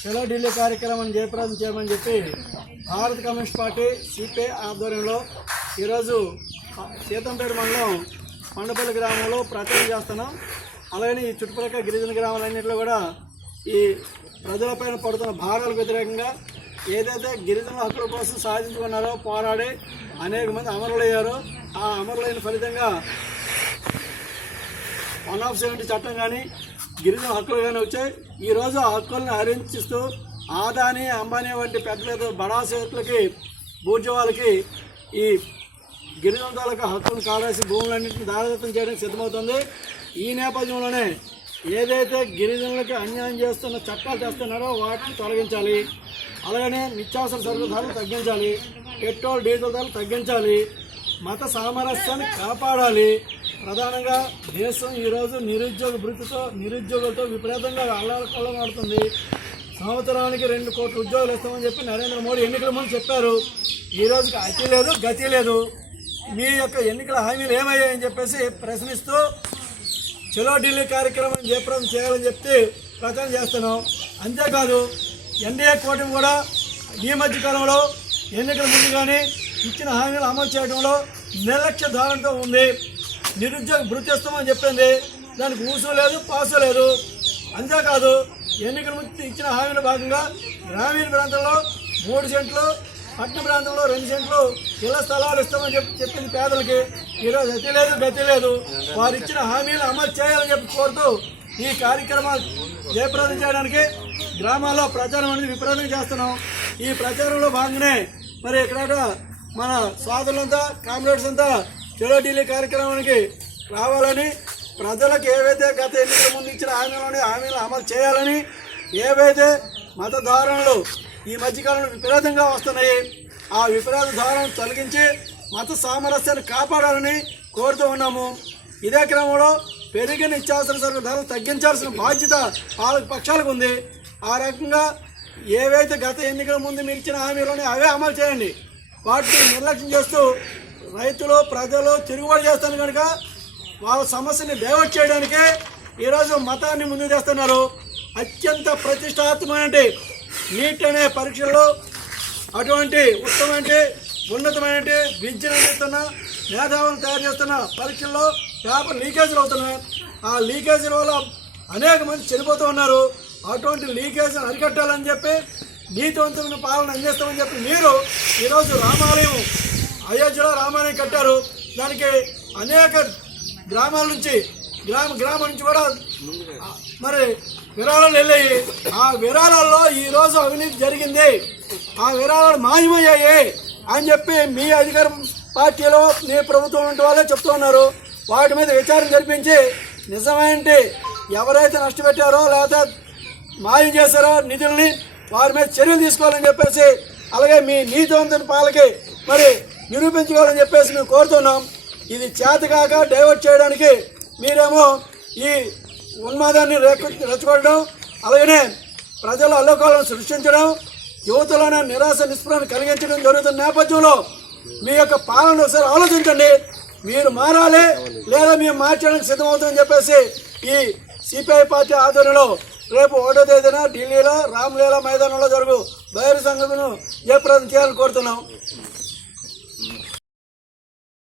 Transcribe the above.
చలో ఢిల్లీ కార్యక్రమాన్ని జయప్రదం చేయమని చెప్పి భారత కమ్యూనిస్ట్ పార్టీ సిపిఐ ఆధ్వర్యంలో ఈరోజు సీతంపేట మండలం కొండపల్లి గ్రామంలో ప్రచారం చేస్తున్నాం. అలాగే ఈ చుట్టుపక్కల గిరిజన గ్రామాలన్నింటిలో కూడా ఈ ప్రజలపైన పడుతున్న భారాలకు వ్యతిరేకంగా ఏదైతే గిరిజన హక్కుల కోసం సాధించుకున్నారో పోరాడి అనేక మంది అమరులయ్యారో ఆ అమరులైన ఫలితంగా 170 చట్టం కానీ గిరిజన హక్కులు కానీ వచ్చాయి. ఈరోజు ఆ హక్కులను హరించిస్తూ ఆదాని అంబానీ వంటి పెద్ద పెద్ద బడా శక్తులకి బూర్జవాళ్ళకి ఈ గిరిజన తాలూకా హక్కులను కాలేసి భూములన్నింటినీ దారిదత్తం చేయడానికి సిద్ధమవుతుంది. ఈ నేపథ్యంలోనే ఏదైతే గిరిజనులకి అన్యాయం చేస్తున్న చట్టాలు చేస్తున్నారో వాటిని తొలగించాలి. అలాగనే నిత్యావసర సరుకుల ధరలు తగ్గించాలి, పెట్రోల్ డీజిల్ ధరలు తగ్గించాలి, మత సామరస్యాన్ని కాపాడాలి. ప్రధానంగా దేశం ఈరోజు నిరుద్యోగులతో విపరీతంగా అల్లకల్లమాడుతుంది. సంవత్సరానికి 2 కోట్ల ఉద్యోగాలు ఇస్తామని చెప్పి నరేంద్ర మోడీ ఎన్నికల ముందు చెప్పారు. ఈరోజుకి అతి లేదు గతి లేదు. మీ యొక్క ఎన్నికల హామీలు ఏమయ్యాయని చెప్పేసి ప్రశ్నిస్తూ చలో ఢిల్లీ కార్యక్రమం జయప్రదం చేయాలని చెప్పి ప్రచారం చేస్తున్నాం. అంతేకాదు ఎన్డీఏ కూటమి కూడా ఈ మధ్యకాలంలో ఎన్నికల ముందు కానీ ఇచ్చిన హామీలు అమలు చేయడంలో నిర్లక్ష్య ధోరణితో ఉంది. నిరుద్యోగ భృతి ఇస్తామని చెప్పింది, దానికి ఊసు లేదు పాసు లేదు. అంతేకాదు ఎన్నికల ముందు ఇచ్చిన హామీల భాగంగా గ్రామీణ ప్రాంతంలో 3 సెంట్లు, పట్టణ ప్రాంతంలో 2 సెంట్లు ఇళ్ల స్థలాలు ఇస్తామని చెప్పింది పేదలకి. ఈరోజు అతి లేదు గతి లేదు. వారు ఇచ్చిన హామీలు అమలు చేయాలని చెప్పి కోరుతూ ఈ కార్యక్రమాలు జయప్రదం చేయడానికి గ్రామాల్లో ప్రచారం అనేది విపరీతంగా చేస్తున్నాం. ఈ ప్రచారంలో భాగంగానే మరి ఇక్కడ మన సోదరులంతా కామ్రేడ్స్ అంతా చలో ఢిల్లీ కార్యక్రమానికి రావాలని, ప్రజలకు ఏవైతే గత ఎన్నికల ముందు ఇచ్చిన హామీలు అమలు చేయాలని, ఏవైతే మత ధారణలు ఈ మధ్యకాలంలో విపరీతంగా వస్తున్నాయి ఆ విపరీత ధారణను తొలగించి మత సామరస్యాన్ని కాపాడాలని కోరుతూ ఉన్నాము. ఇదే క్రమంలో పెరిగిన నిత్యావసర సరుకుల ధరలు తగ్గించాల్సిన బాధ్యత పాలక పక్షాలకు ఉంది. ఆ రకంగా ఏవైతే గత ఎన్నికల ముందు మీరు ఇచ్చిన హామీలు అవే అమలు చేయండి. వాటిని నిర్లక్ష్యం చేస్తూ రైతులు ప్రజలు తిరుగుబాటు చేస్తారు కనుక వాళ్ళ సమస్యని డైవర్ట్ చేయడానికే ఈరోజు మతాన్ని ముందుకు తెస్తున్నారు. అత్యంత ప్రతిష్టాత్మకమైన నీట్ అనే పరీక్షల్లో అటువంటి ఉన్నతమైన విద్యను అందిస్తున్న మేధావులను తయారు చేస్తున్న పరీక్షల్లో పేపర్ లీకేజీలు అవుతున్నాయి. ఆ లీకేజీల వల్ల అనేక మంది చనిపోతూ ఉన్నారు. అటువంటి లీకేజీని అరికట్టాలని చెప్పి నీతివంతమైన పాలన అందిస్తామని చెప్పి మీరు ఈరోజు రామాలయం అయోధ్యలో రామాలయం కట్టారు. దానికి అనేక గ్రామాల నుంచి గ్రామం నుంచి కూడా మరి విరాళాలు వెళ్ళాయి. ఆ విరాళాల్లో ఈరోజు అవినీతి జరిగింది, ఆ విరాళాలు మాయమయ్యాయి అని చెప్పి మీ అధికార పార్టీలో మీ ప్రభుత్వం వంటి వాళ్ళే చెప్తూ ఉన్నారు. వాటి మీద విచారణ జరిపించి నిజమైన ఎవరైతే నష్టపెట్టారో లేకపోతే మాయం చేశారో నిధుల్ని వారి మీద చర్యలు తీసుకోవాలని చెప్పేసి, అలాగే మీ నీతివంతుని పాలకి మరి నిరూపించుకోవాలని చెప్పేసి మేము కోరుతున్నాం. ఇది చేతకాక డైవర్ట్ చేయడానికి మీరేమో ఈ ఉన్మాదాన్ని రెచ్చగొట్టడం, అలాగనే ప్రజల అల్లకోలను సృష్టించడం, యువతలోనే నిరాశ నిస్పృహను కలిగించడం జరుగుతున్న నేపథ్యంలో మీ యొక్క పాలన ఒకసారి ఆలోచించండి. మీరు మారాలి లేదా మేము మార్చడానికి సిద్ధమవుతామని చెప్పేసి ఈ సిపిఐ పార్టీ ఆధ్వర్యంలో రేపు 1వ తేదీన ఢిల్లీలో రామ్లీలా మైదానంలో జరుగు బహిరంగ సభను జయప్రదం చేయాలని కోరుతున్నాం.